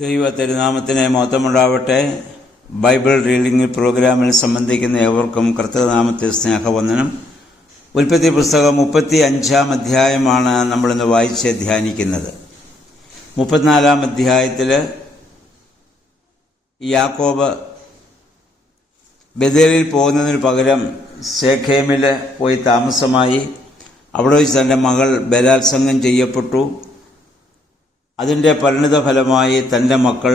ദൈവ തിരുനാമത്തിന് മഹത്വമുണ്ടാവട്ടെ. Bible reading പ്രോഗ്രാമിൽ സംബന്ധിക്കുന്ന ഏവർക്കും കർത്തൃനാമത്തിൽ സ്നേഹവന്ദനം. ഉൽപ്പത്തി പുസ്തകം 35 അധ്യായമാണ് നമ്മളിന്ന് വായിച്ച് ധ്യാനിക്കുന്നത്. 34 അധ്യായത്തിൽ യാക്കോബ് ബേഥേലിൽ പോകുന്നതിന് പകരം ശേഖേമിൽ പോയി താമസമായി. അവിടെ വെച്ച് തൻ്റെ മകൾ ബലാത്സംഗം ചെയ്യപ്പെട്ടു. അതിൻ്റെ പരിണിതഫലമായി തൻ്റെ മക്കൾ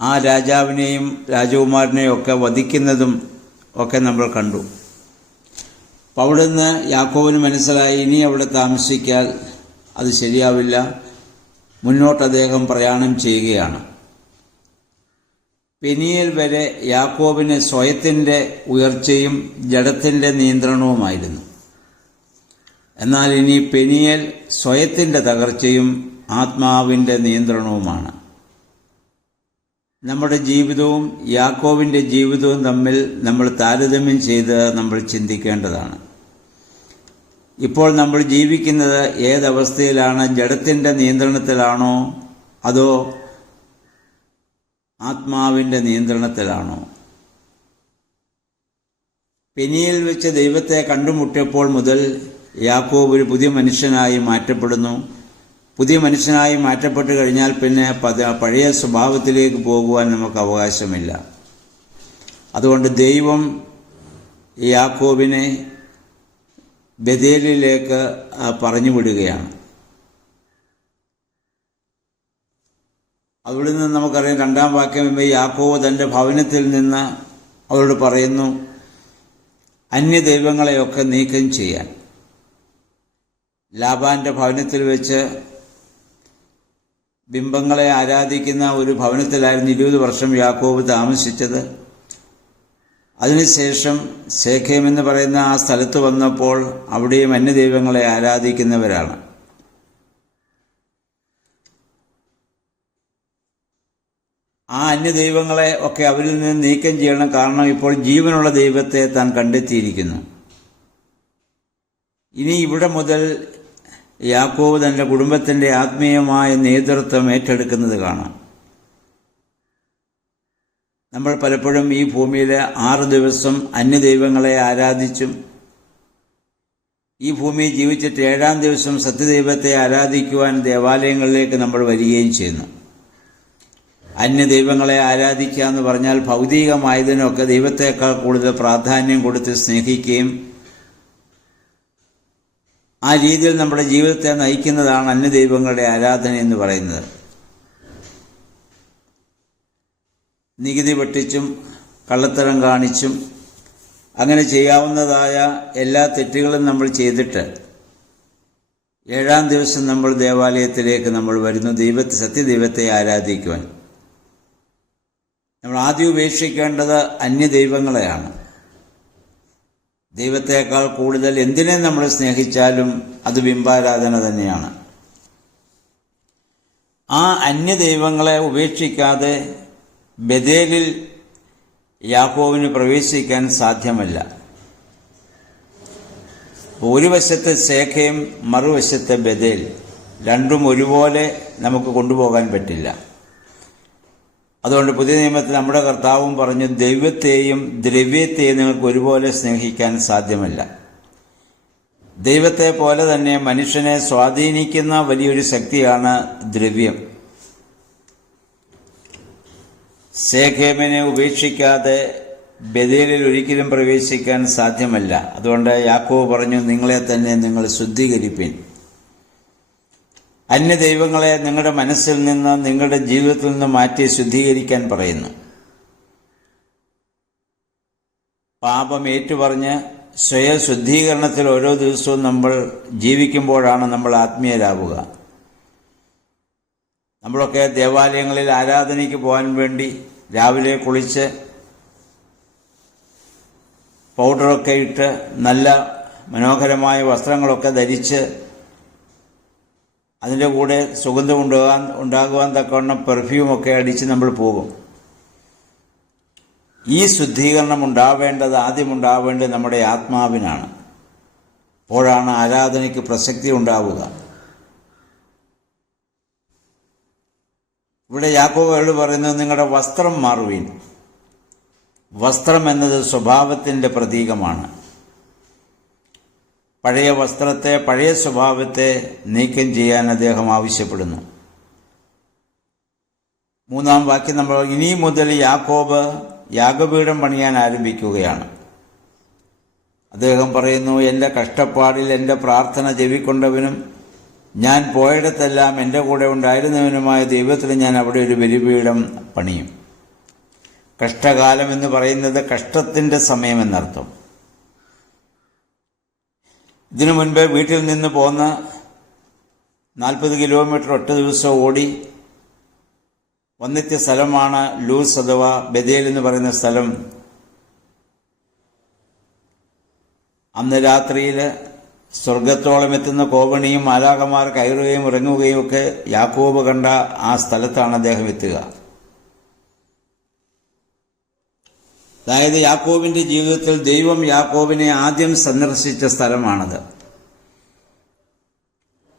ആ രാജാവിനെയും രാജകുമാരനെയും ഒക്കെ വധിക്കുന്നതും ഒക്കെ നമ്മൾ കണ്ടു. അപ്പം അവിടെ നിന്ന് യാക്കോബിന് മനസ്സിലായി ഇനി അവിടെ താമസിക്കാൻ അത് ശരിയാവില്ല. മുന്നോട്ട് അദ്ദേഹം പ്രയാണം ചെയ്യുകയാണ്. പെനിയേൽ വരെ യാക്കോബിന് സ്വയത്തിൻ്റെ ഉയർച്ചയും ജഡത്തിൻ്റെ നിയന്ത്രണവുമായിരുന്നു. എന്നാൽ ഇനി പെനിയേൽ സ്വയത്തിൻ്റെ തകർച്ചയും ആത്മാവിൻ്റെ നിയന്ത്രണവുമാണ്. നമ്മുടെ ജീവിതവും യാക്കോബിൻ്റെ ജീവിതവും തമ്മിൽ നമ്മൾ താരതമ്യം ചെയ്ത് നമ്മൾ ചിന്തിക്കേണ്ടതാണ്. ഇപ്പോൾ നമ്മൾ ജീവിക്കുന്നത് ഏതവസ്ഥയിലാണ്? ജഡത്തിൻ്റെ നിയന്ത്രണത്തിലാണോ അതോ ആത്മാവിൻ്റെ നിയന്ത്രണത്തിലാണോ? പെനിയേൽ വെച്ച് ദൈവത്തെ കണ്ടുമുട്ടിയപ്പോൾ മുതൽ യാക്കോബ് ഒരു പുതിയ മനുഷ്യനായി മാറ്റപ്പെടുന്നു. പുതിയ മനുഷ്യനായി മാറ്റപ്പെട്ട് കഴിഞ്ഞാൽ പിന്നെ പഴയ സ്വഭാവത്തിലേക്ക് പോകുവാൻ നമുക്ക് അവകാശമില്ല. അതുകൊണ്ട് ദൈവം യാക്കോബിനെ ബേഥേലിലേക്ക് പറഞ്ഞു വിടുകയാണ്. അവിടെ നിന്ന് നമുക്കറിയാം, 2-ാം വാക്യം യാക്കോബ് തൻ്റെ ഭവനത്തിൽ നിന്ന് അവരോട് പറയുന്നു അന്യദൈവങ്ങളെയൊക്കെ നീക്കം ചെയ്യാൻ. ലാബാന്റെ ഭവനത്തിൽ വെച്ച് ബിംബങ്ങളെ ആരാധിക്കുന്ന ഒരു ഭവനത്തിലായിരുന്നു 20 വർഷം യാക്കോബ് താമസിച്ചത്. അതിനുശേഷം ശേഖേം എന്ന് പറയുന്ന ആ സ്ഥലത്ത് വന്നപ്പോൾ അവിടെയും അന്യദൈവങ്ങളെ ആരാധിക്കുന്നവരാണ്. ആ അന്യദൈവങ്ങളെ ഒക്കെ അവരിൽ നിന്ന് നീക്കം ചെയ്യണം. കാരണം ഇപ്പോൾ ജീവനുള്ള ദൈവത്തെ താൻ കണ്ടെത്തിയിരിക്കുന്നു. ഇനി ഇവിടെ മുതൽ യാക്കോബ് തൻ്റെ കുടുംബത്തിൻ്റെ ആത്മീയമായ നേതൃത്വം ഏറ്റെടുക്കുന്നത് കാണാം. നമ്മൾ പലപ്പോഴും ഈ ഭൂമിയിൽ 6 ദിവസം അന്യദൈവങ്ങളെ ആരാധിച്ചും ഈ ഭൂമിയിൽ ജീവിച്ചിട്ട് 7-ാം ദിവസം സത്യദൈവത്തെ ആരാധിക്കുവാൻ ദേവാലയങ്ങളിലേക്ക് നമ്മൾ വരികയും ചെയ്യുന്നു. അന്യദൈവങ്ങളെ ആരാധിക്കുക എന്ന് പറഞ്ഞാൽ ഭൗതികമായതിനൊക്കെ ദൈവത്തേക്കാൾ കൂടുതൽ പ്രാധാന്യം കൊടുത്ത് സ്നേഹിക്കുകയും ആ രീതിയിൽ നമ്മുടെ ജീവിതത്തെ നയിക്കുന്നതാണ് അന്യദൈവങ്ങളുടെ ആരാധന എന്ന് പറയുന്നത്. നികുതി വെട്ടിച്ചും കള്ളത്തരം കാണിച്ചും അങ്ങനെ ചെയ്യാവുന്നതായ എല്ലാ തെറ്റുകളും നമ്മൾ ചെയ്തിട്ട് 7-ാം ദിവസം നമ്മൾ ദേവാലയത്തിലേക്ക് നമ്മൾ വരുന്നു സത്യദൈവത്തെ ആരാധിക്കുവാൻ. നമ്മൾ ആദ്യം ഉപേക്ഷിക്കേണ്ടത് അന്യദൈവങ്ങളെയാണ്. ദൈവത്തേക്കാൾ കൂടുതൽ എന്തിനെ നമ്മൾ സ്നേഹിച്ചാലും അത് ബിംബാരാധന തന്നെയാണ്. ആ അന്യദൈവങ്ങളെ ഉപേക്ഷിക്കാതെ ബേഥേലിൽ യാക്കോബിന് പ്രവേശിക്കാൻ സാധ്യമല്ല. ഒരു വശത്ത് ശേഖേം, മറുവശത്ത് ബേഥേൽ, രണ്ടും ഒരുപോലെ നമുക്ക് കൊണ്ടുപോകാൻ പറ്റില്ല. അതുകൊണ്ട് പുതിയ നിയമത്തിൽ നമ്മുടെ കർത്താവും പറഞ്ഞു, ദൈവത്തെയും ദ്രവ്യത്തെയും നിങ്ങൾക്ക് ഒരുപോലെ സ്നേഹിക്കാൻ സാധ്യമല്ല. ദൈവത്തെ പോലെ തന്നെ മനുഷ്യനെ സ്വാധീനിക്കുന്ന വലിയൊരു ശക്തിയാണ് ദ്രവ്യം. ശേഖേമിനെ ഉപേക്ഷിക്കാതെ ബേഥേലിൽ ഒരിക്കലും പ്രവേശിക്കാൻ സാധ്യമല്ല. അതുകൊണ്ട് യാക്കോബ് പറഞ്ഞു, നിങ്ങളെ തന്നെ നിങ്ങൾ ശുദ്ധീകരിപ്പിൻ. അന്യദൈവങ്ങളെ നിങ്ങളുടെ മനസ്സിൽ നിന്ന്, നിങ്ങളുടെ ജീവിതത്തിൽ നിന്ന് മാറ്റി ശുദ്ധീകരിക്കാൻ പറയുന്നു. പാപം ഏറ്റുപറഞ്ഞ് സ്വയശുദ്ധീകരണത്തിൽ ഓരോ ദിവസവും നമ്മൾ ജീവിക്കുമ്പോഴാണ് നമ്മൾ ആത്മീയരാവുക. നമ്മളൊക്കെ ദേവാലയങ്ങളിൽ ആരാധനയ്ക്ക് പോകാൻ വേണ്ടി രാവിലെ കുളിച്ച് പൗഡറൊക്കെ ഇട്ട് നല്ല മനോഹരമായ വസ്ത്രങ്ങളൊക്കെ ധരിച്ച് അതിൻ്റെ കൂടെ സുഗന്ധം ഉണ്ടാകുവാൻ തക്കവണ്ണം പെർഫ്യൂമൊക്കെ അടിച്ച് നമ്മൾ പോകും. ഈ ശുദ്ധീകരണം ആദ്യം ഉണ്ടാവേണ്ടത് നമ്മുടെ ആത്മാവിനാണ്. അപ്പോഴാണ് ആരാധനയ്ക്ക് പ്രസക്തി ഉണ്ടാവുക. ഇവിടെ യാക്കോബ് പറയുന്നത് നിങ്ങളുടെ വസ്ത്രം മാറുവീൻ. വസ്ത്രം എന്നത് സ്വഭാവത്തിൻ്റെ പ്രതീകമാണ്. പഴയ വസ്ത്രത്തെ, പഴയ സ്വഭാവത്തെ നീക്കം ചെയ്യാൻ അദ്ദേഹം ആവശ്യപ്പെടുന്നു. 3-ാം വാക്യം നമ്മൾ ഇനി മുതൽ യാക്കോബ് യാഗപീഠം പണിയാൻ ആരംഭിക്കുകയാണ്. അദ്ദേഹം പറയുന്നു, എൻ്റെ കഷ്ടപ്പാടിൽ എൻ്റെ പ്രാർത്ഥന ചെവിക്കൊണ്ടവനും ഞാൻ പോയിടത്തെല്ലാം എൻ്റെ കൂടെ ഉണ്ടായിരുന്നവനുമായ ദൈവത്തിന് ഞാൻ അവിടെ ഒരു ബലിപീഠം പണിയും. കഷ്ടകാലം എന്ന് പറയുന്നത് കഷ്ടത്തിൻ്റെ സമയമെന്നർത്ഥം. ഇതിനു മുൻപ് വീട്ടിൽ നിന്ന് പോന്ന 40 കിലോമീറ്റർ ഒറ്റ ദിവസം ഓടി വന്നെത്തിയ സ്ഥലമാണ് ലൂസ് അഥവാ ബഥേൽ എന്ന് പറയുന്ന സ്ഥലം. അന്ന് രാത്രിയിൽ സ്വർഗത്തോളം എത്തുന്ന കോവണിയും മാലാഖമാർ കയറുകയും ഇറങ്ങുകയും ഒക്കെ യാക്കോബ് കണ്ട ആ സ്ഥലത്താണ് അദ്ദേഹം എത്തുക. അതായത് യാക്കോബിന്റെ ജീവിതത്തിൽ ദൈവം യാക്കോബിനെ ആദ്യം സന്ദർശിച്ച സ്ഥലമാണത്.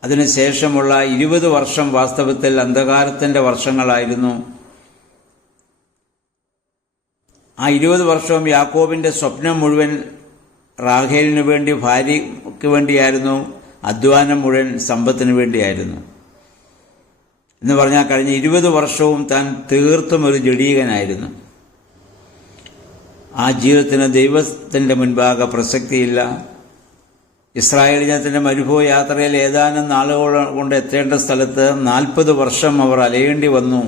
അതിനുശേഷമുള്ള 20 വർഷം വാസ്തവത്തിൽ അന്ധകാരത്തിന്റെ വർഷങ്ങളായിരുന്നു. ആ 20 വർഷവും യാക്കോബിന്റെ സ്വപ്നം മുഴുവൻ റാഹേലിനു വേണ്ടി, ഭാര്യയ്ക്ക് വേണ്ടിയായിരുന്നു. അധ്വാനം മുഴുവൻ സമ്പത്തിന് വേണ്ടിയായിരുന്നു. എന്ന് പറഞ്ഞാൽ കഴിഞ്ഞ 20 വർഷവും താൻ തീർത്തും ഒരു ജഡീകനായിരുന്നു. ആ ജീവിതത്തിന് ദൈവത്തിൻ്റെ മുൻപാകെ പ്രസക്തിയില്ല. ഇസ്രായേൽ ജനത്തിൻ്റെ മരുഭൂമി യാത്രയിൽ ഏതാനും നാളുകൾ കൊണ്ട് എത്തേണ്ട സ്ഥലത്ത് 40 വർഷം അവർ അലയേണ്ടി വന്നു.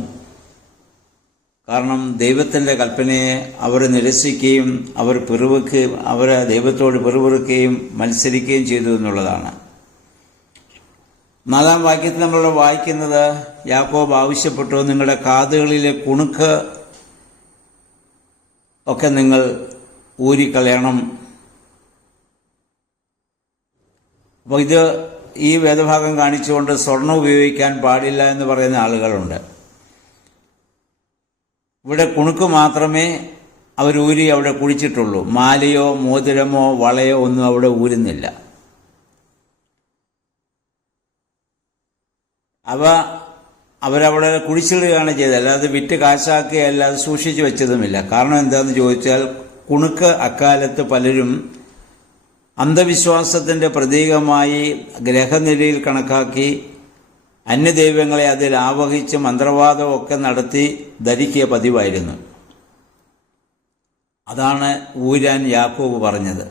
കാരണം ദൈവത്തിൻ്റെ കൽപ്പനയെ അവർ നിരസിക്കുകയും അവർ ദൈവത്തോട് പിറുപിറുക്കുകയും മത്സരിക്കുകയും ചെയ്തു എന്നുള്ളതാണ്. 4-ാം വാക്യത്തിൽ നമ്മളിവിടെ വായിക്കുന്നത്, യാക്കോബ് ആവശ്യപ്പെട്ടു, നിങ്ങളുടെ കാതുകളിലെ കുണുക്ക് ഒക്കെ നിങ്ങൾ ഊരിക്കളയണം. അപ്പോൾ ഈ വേദഭാഗം കാണിച്ചുകൊണ്ട് സ്വർണം ഉപയോഗിക്കാൻ പാടില്ല എന്ന് പറയുന്ന ആളുകളുണ്ട്. ഇവിടെ കുണുക്ക് മാത്രമേ അവരൂരി അവിടെ കുഴിച്ചിട്ടുള്ളൂ. മാലയോ മോതിരമോ വളയോ ഒന്നും അവിടെ ഊരുന്നില്ല. അവരവിടെ കുഴിച്ചിടുകയാണ് ചെയ്തത്, അല്ലാതെ വിറ്റ് കാശാക്കുകയല്ല, അത് സൂക്ഷിച്ചു വെച്ചതുമില്ല. കാരണം എന്താണെന്ന് ചോദിച്ചാൽ, കുണുക്ക് അക്കാലത്ത് പലരും അന്ധവിശ്വാസത്തിൻ്റെ പ്രതീകമായി ഗ്രഹനിലയിൽ കണക്കാക്കി അന്യദൈവങ്ങളെ അതിൽ ആവഹിച്ച് മന്ത്രവാദമൊക്കെ നടത്തി ധരിക്കിയ പതിവായിരുന്നു. അതാണ് ഊരാൻ യാക്കോബ് പറഞ്ഞത്.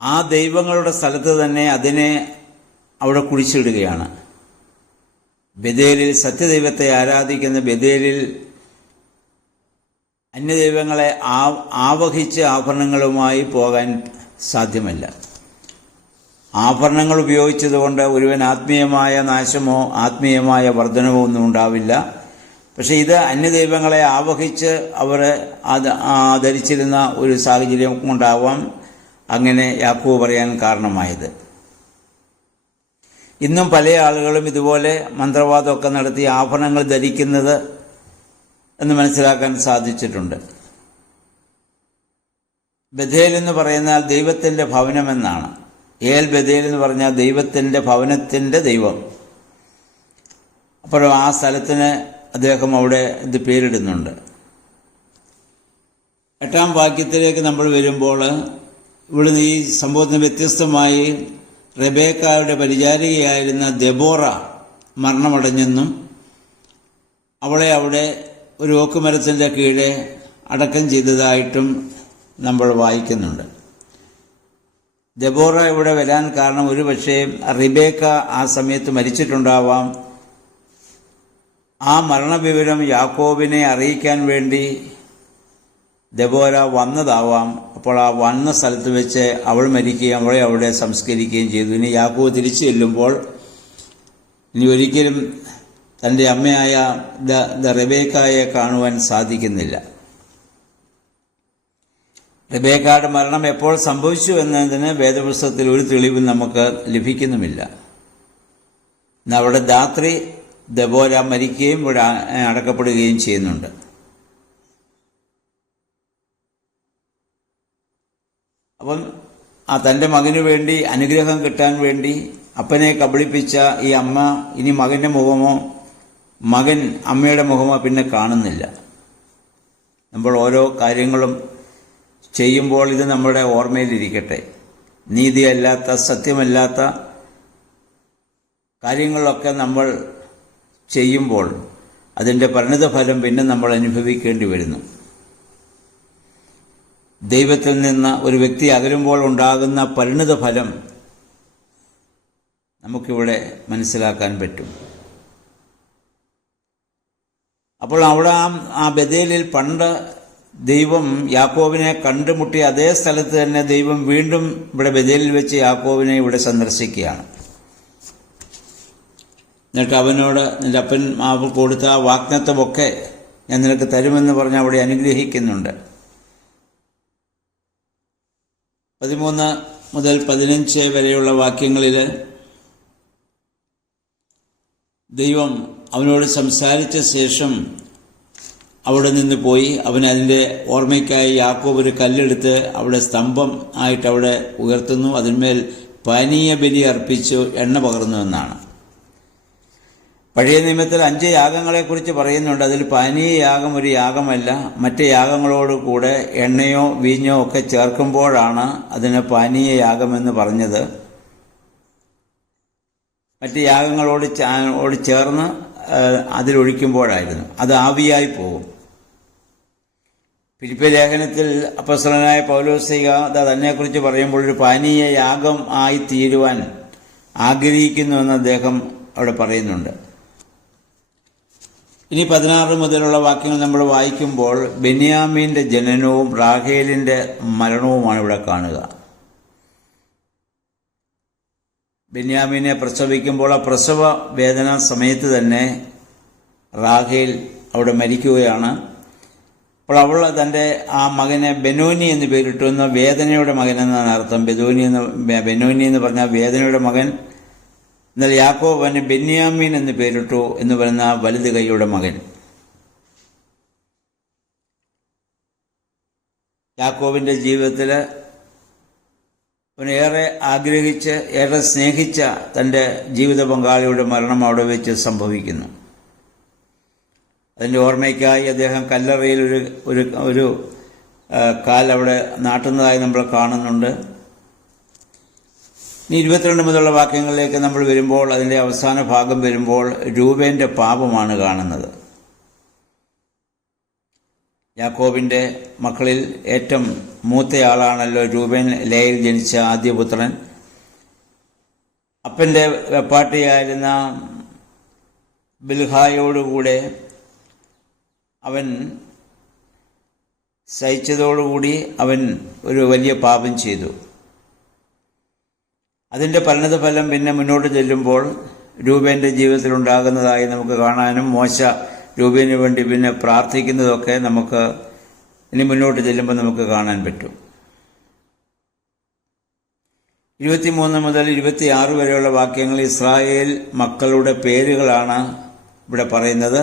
ആ ദൈവങ്ങളുടെ സ്ഥലത്ത് തന്നെ അതിനെ അവിടെ കുഴിച്ചിടുകയാണ്. ബഥേലിൽ സത്യദൈവത്തെ ആരാധിക്കുന്ന ബഥേലിൽ അന്യദൈവങ്ങളെ ആവഹിച്ച് ആഭരണങ്ങളുമായി പോകാൻ സാധ്യമല്ല. ആഭരണങ്ങൾ ഉപയോഗിച്ചതുകൊണ്ട് ഒരുവൻ ആത്മീയമായ നാശമോ ആത്മീയമായ വർധനവോ ഒന്നും ഉണ്ടാവില്ല. പക്ഷെ ഇത് അന്യദൈവങ്ങളെ ആവഹിച്ച് അവർ ധരിച്ചിരുന്ന ഒരു സാഹചര്യം കൊണ്ടാവാം അങ്ങനെ യാക്കോബ് പറയാൻ കാരണമായത്. ഇന്നും പല ആളുകളും ഇതുപോലെ മന്ത്രവാദമൊക്കെ നടത്തി ആഭരണങ്ങൾ ധരിക്കുന്നത് എന്ന് മനസ്സിലാക്കാൻ സാധിച്ചിട്ടുണ്ട്. ബഥേൽ എന്ന് പറയുന്നാൽ ദൈവത്തിൻ്റെ ഭവനമെന്നാണ്. ബഥേൽ എന്ന് പറഞ്ഞാൽ ദൈവത്തിൻ്റെ ഭവനത്തിൻ്റെ ദൈവം. അപ്പോഴും ആ സ്ഥലത്തിന് അദ്ദേഹം അവിടെ ഇത് പേരിടുന്നുണ്ട്. 8-ാം വാക്യത്തിലേക്ക് നമ്മൾ വരുമ്പോൾ ഇവിടുന്ന് ഈ സംഭവത്തിന് വ്യത്യസ്തമായി റെബേക്കായുടെ പരിചാരികയായിരുന്ന ദെബോറ മരണമടഞ്ഞെന്നും അവളെ അവിടെ ഒരു ഓക്കുമരത്തിൻ്റെ കീഴെ അടക്കം ചെയ്തതായിട്ടും നമ്മൾ വായിക്കുന്നുണ്ട്. ദെബോറ ഇവിടെ വരാൻ കാരണം ഒരുപക്ഷെ റിബേക്ക ആ സമയത്ത് മരിച്ചിട്ടുണ്ടാവാം. ആ മരണവിവരം യാക്കോബിനെ അറിയിക്കാൻ വേണ്ടി ദെബോര വന്നതാവാം. അപ്പോൾ ആ വന്ന സ്ഥലത്ത് വെച്ച് അവൾ മരിക്കുകയും അവളെ അവിടെ സംസ്കരിക്കുകയും ചെയ്തു. ഇനി യാക്കോബ് തിരിച്ചു ചെല്ലുമ്പോൾ ഇനി ഒരിക്കലും തൻ്റെ അമ്മയായ റെബേക്കായെ കാണുവാൻ സാധിക്കുന്നില്ല. റെബേക്കയുടെ മരണം എപ്പോൾ സംഭവിച്ചു എന്നതിന് വേദപുസ്തകത്തിൽ ഒരു തെളിവും നമുക്ക് ലഭിക്കുന്നുമില്ല. അവിടെ രാത്രി ദെബോര മരിക്കുകയും ഇവിടെ അടക്കപ്പെടുകയും ചെയ്യുന്നുണ്ട്. അപ്പം തൻ്റെ മകനു വേണ്ടി അനുഗ്രഹം കിട്ടാൻ വേണ്ടി അപ്പനെ കബളിപ്പിച്ച ഈ അമ്മ ഇനി മകൻ്റെ മുഖമോ മകൻ അമ്മയുടെ മുഖം പിന്നെ കാണുന്നില്ല. നമ്മൾ ഓരോ കാര്യങ്ങളും ചെയ്യുമ്പോൾ ഇത് നമ്മുടെ ഓർമ്മയിലിരിക്കട്ടെ. നീതിയല്ലാത്ത, സത്യമല്ലാത്ത കാര്യങ്ങളൊക്കെ നമ്മൾ ചെയ്യുമ്പോൾ അതിൻ്റെ പരിണിതഫലം പിന്നെ നമ്മൾ അനുഭവിക്കേണ്ടി വരുന്നു. ദൈവത്തിൽ നിന്ന് ഒരു വ്യക്തി അകലുമ്പോൾ ഉണ്ടാകുന്ന പരിണിതഫലം നമുക്കിവിടെ മനസ്സിലാക്കാൻ പറ്റും. അപ്പോൾ അവിടെ ആ ബഥേലിൽ പണ്ട് ദൈവം യാക്കോബിനെ കണ്ടുമുട്ടിയ അതേ സ്ഥലത്ത് തന്നെ ദൈവം വീണ്ടും ഇവിടെ ബഥേലിൽ വെച്ച് യാക്കോബിനെ ഇവിടെ സന്ദർശിക്കുകയാണ്. എന്നിട്ട് അവനോട് നിന്റെ അപ്പൻ മാവ് കൊടുത്ത വാഗ്ദത്തമൊക്കെ ഞാൻ നിനക്ക് തരുമെന്ന് പറഞ്ഞ് അവിടെ അനുഗ്രഹിക്കുന്നുണ്ട്. 13 മുതൽ 15 വരെയുള്ള വാക്യങ്ങളിൽ ദൈവം അവനോട് സംസാരിച്ച ശേഷം അവിടെ നിന്ന് പോയി അവൻ അതിൻ്റെ ഓർമ്മയ്ക്കായി യാക്കോബ് ഒരു കല്ലെടുത്ത് അവിടെ സ്തംഭം ആയിട്ട് അവിടെ ഉയർത്തുന്നു. അതിന്മേൽ പാനീയ ബലി അർപ്പിച്ചു എണ്ണ പകർന്നു എന്നാണ്. പഴയ നിയമത്തിൽ 5 യാഗങ്ങളെക്കുറിച്ച് പറയുന്നുണ്ട്. അതിൽ പാനീയ യാഗം ഒരു യാഗമല്ല. മറ്റ് യാഗങ്ങളോട് കൂടെ എണ്ണയോ വീഞ്ഞോ ഒക്കെ ചേർക്കുമ്പോഴാണ് അതിന് പാനീയ യാഗമെന്ന് പറഞ്ഞത്. മറ്റ് യാഗങ്ങളോട് ചേർന്ന് അതിലൊഴിക്കുമ്പോഴായിരുന്നു. അത് ആവിയായി പോകും. ഫിലിപ്പിയ ലേഖനത്തിൽ അപ്പോസ്തലനായ പൗലോസ്ലീഹ തന്നെക്കുറിച്ച് പറയുമ്പോൾ ഒരു പാനീയ യാഗം ആയി തീരുവാൻ ആഗ്രഹിക്കുന്നുവെന്ന് അദ്ദേഹം അവിടെ പറയുന്നുണ്ട്. ഇനി 16 മുതലുള്ള വാക്യങ്ങൾ നമ്മൾ വായിക്കുമ്പോൾ ബെന്യാമീൻ്റെ ജനനവും റാഹേലിൻ്റെ മരണവുമാണ് ഇവിടെ കാണുക. ബെന്യാമീനെ പ്രസവിക്കുമ്പോൾ ആ പ്രസവ വേദന സമയത്ത് തന്നെ റാഹേൽ അവിടെ മരിക്കുകയാണ്. അപ്പോൾ അവൾ തൻ്റെ ആ മകനെ ബെനോനി എന്ന് പേരിട്ടു. വേദനയുടെ മകൻ എന്നാണ് അർത്ഥം. ബെനോനി എന്ന് പറഞ്ഞാൽ വേദനയുടെ മകൻ. എന്നാൽ യാക്കോബ് അവന് ബെന്യാമീൻ എന്ന് പേരിട്ടു എന്ന് പറയുന്ന വലുത് കൈയുടെ മകൻ. യാക്കോബിൻ്റെ ജീവിതത്തിൽ അവനേറെ ആഗ്രഹിച്ച് ഏറെ സ്നേഹിച്ച തൻ്റെ ജീവിത പങ്കാളിയുടെ മരണം അവിടെ വെച്ച് സംഭവിക്കുന്നു. അതിൻ്റെ ഓർമ്മയ്ക്കായി അദ്ദേഹം കല്ലറയിൽ ഒരു കാൽ അവിടെ നാട്ടുന്നതായി നമ്മൾ കാണുന്നുണ്ട്. ഇനി 22 മുതലുള്ള വാക്യങ്ങളിലേക്ക് നമ്മൾ വരുമ്പോൾ അതിൻ്റെ അവസാന ഭാഗം വരുമ്പോൾ രൂബേൻ്റെ പാപമാണ് കാണുന്നത്. യാക്കോബിൻ്റെ മക്കളിൽ ഏറ്റവും മൂത്തയാളാണല്ലോ രൂബേൻ, ലേയിൽ ജനിച്ച ആദ്യപുത്രൻ. അപ്പൻ്റെ വെപ്പാട്ടിയായിരുന്ന ബിൽഹായോടുകൂടെ അവൻ സഹിച്ചതോടുകൂടി അവൻ ഒരു വലിയ പാപം ചെയ്തു. അതിൻ്റെ പരിണതഫലം പിന്നെ മുന്നോട്ട് ചെല്ലുമ്പോൾ രൂബേൻ്റെ ജീവിതത്തിലുണ്ടാകുന്നതായി നമുക്ക് കാണാനും മോശ രൂബേന് വേണ്ടി പിന്നെ പ്രാർത്ഥിക്കുന്നതൊക്കെ നമുക്ക് ഇനി മുന്നോട്ട് ചെല്ലുമ്പോൾ നമുക്ക് കാണാൻ പറ്റും. 23 മുതൽ 26 വരെയുള്ള വാക്യങ്ങൾ ഇസ്രായേൽ മക്കളുടെ പേരുകളാണ് ഇവിടെ പറയുന്നത്.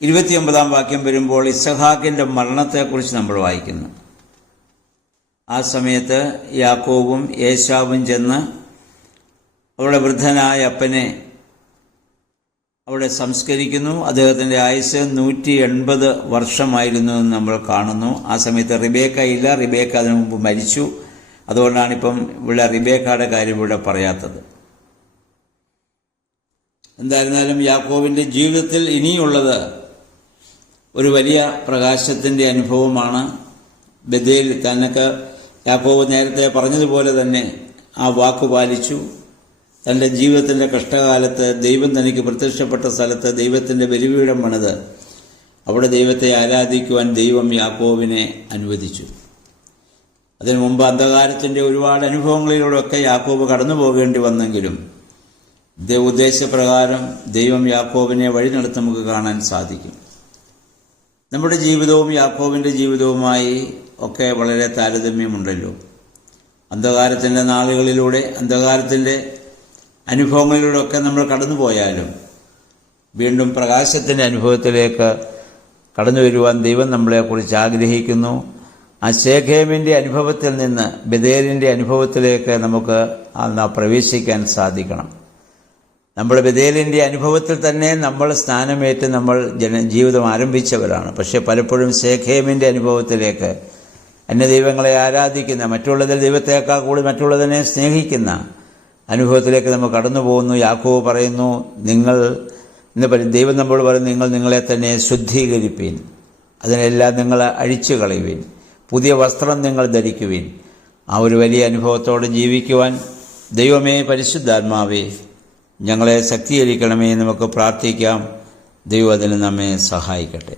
29-ാം വാക്യം വരുമ്പോൾ ഇസഹാക്കിൻ്റെ മരണത്തെക്കുറിച്ച് നമ്മൾ വായിക്കുന്നു. ആ സമയത്ത് യാക്കോബും ഏശാവും ചെന്ന് അവിടെ വൃദ്ധനായ അപ്പനെ അവിടെ സംസ്കരിക്കുന്നു. അദ്ദേഹത്തിൻ്റെ ആയുസ് 180 വർഷമായിരുന്നു എന്ന് നമ്മൾ കാണുന്നു. ആ സമയത്ത് റിബേക്ക ഇല്ല. റിബേക്ക അതിനു മുമ്പ് മരിച്ചു. അതുകൊണ്ടാണിപ്പം ഇവിടെ റിബേക്കയുടെ കാര്യം ഇവിടെ പറയാത്തത്. എന്തായിരുന്നാലും യാക്കോബിൻ്റെ ജീവിതത്തിൽ ഇനിയുള്ളത് ഒരു വലിയ പ്രകാശത്തിൻ്റെ അനുഭവമാണ്. ബഥേൽ തനക്ക് യാക്കോബ് നേരത്തെ പറഞ്ഞതുപോലെ തന്നെ ആ വാക്ക് പാലിച്ചു. തൻ്റെ ജീവിതത്തിൻ്റെ കഷ്ടകാലത്ത് ദൈവം തനിക്ക് പ്രത്യക്ഷപ്പെട്ട സ്ഥലത്ത് ദൈവത്തിൻ്റെ ബലിപീഠം പണിത് അവിടെ ദൈവത്തെ ആരാധിക്കുവാൻ ദൈവം യാക്കോബിനെ അനുവദിച്ചു. അതിനു മുമ്പ് അന്ധകാരത്തിൻ്റെ ഒരുപാട് അനുഭവങ്ങളിലൂടെയൊക്കെ യാക്കോബ് കടന്നു പോകേണ്ടി വന്നെങ്കിലും ഉദ്ദേശപ്രകാരം ദൈവം യാക്കോബിനെ വഴി നടത്തി നമുക്ക് കാണാൻ സാധിക്കും. നമ്മുടെ ജീവിതവും യാക്കോബിൻ്റെ ജീവിതവുമായി ഒക്കെ വളരെ താരതമ്യമുണ്ടല്ലോ. അന്ധകാരത്തിൻ്റെ നാളുകളിലൂടെ അന്ധകാരത്തിൻ്റെ അനുഭവങ്ങളിലൂടെയൊക്കെ നമ്മൾ കടന്നു പോയാലും വീണ്ടും പ്രകാശത്തിൻ്റെ അനുഭവത്തിലേക്ക് കടന്നു വരുവാൻ ദൈവം നമ്മളെക്കുറിച്ച് ആഗ്രഹിക്കുന്നു. ആ ശേഖേമിൻ്റെ അനുഭവത്തിൽ നിന്ന് ബഥേലിൻ്റെ അനുഭവത്തിലേക്ക് നമുക്ക് പ്രവേശിക്കാൻ സാധിക്കണം. നമ്മൾ ബഥേലിൻ്റെ അനുഭവത്തിൽ തന്നെ നമ്മൾ സ്ഥാനമേറ്റ് നമ്മൾ ജീവിതം ആരംഭിച്ചവരാണ്. പക്ഷേ പലപ്പോഴും ശേഖേമിൻ്റെ അനുഭവത്തിലേക്ക് അന്യദൈവങ്ങളെ ആരാധിക്കുന്ന, മറ്റുള്ളതിൽ ദൈവത്തേക്കാൾ കൂടി മറ്റുള്ളതിനെ സ്നേഹിക്കുന്ന അനുഭവത്തിലേക്ക് നമ്മൾ കടന്നു പോകുന്നു. യാക്കോബ് പറയുന്നു, ദൈവം നമ്മളോട് പറയുന്നു, നിങ്ങൾ നിങ്ങളെ തന്നെ ശുദ്ധീകരിപ്പീൻ, അതിനെല്ലാം നിങ്ങൾ അഴിച്ചു കളയുവിൻ, പുതിയ വസ്ത്രം നിങ്ങൾ ധരിക്കുവിൻ. ആ ഒരു വലിയ അനുഭവത്തോടെ ജീവിക്കുവാൻ ദൈവമേ, പരിശുദ്ധാത്മാവേ, ഞങ്ങളെ ശക്തീകരിക്കണമേ നമുക്ക് പ്രാർത്ഥിക്കാം. ദൈവം അതിന് നമ്മെ സഹായിക്കട്ടെ.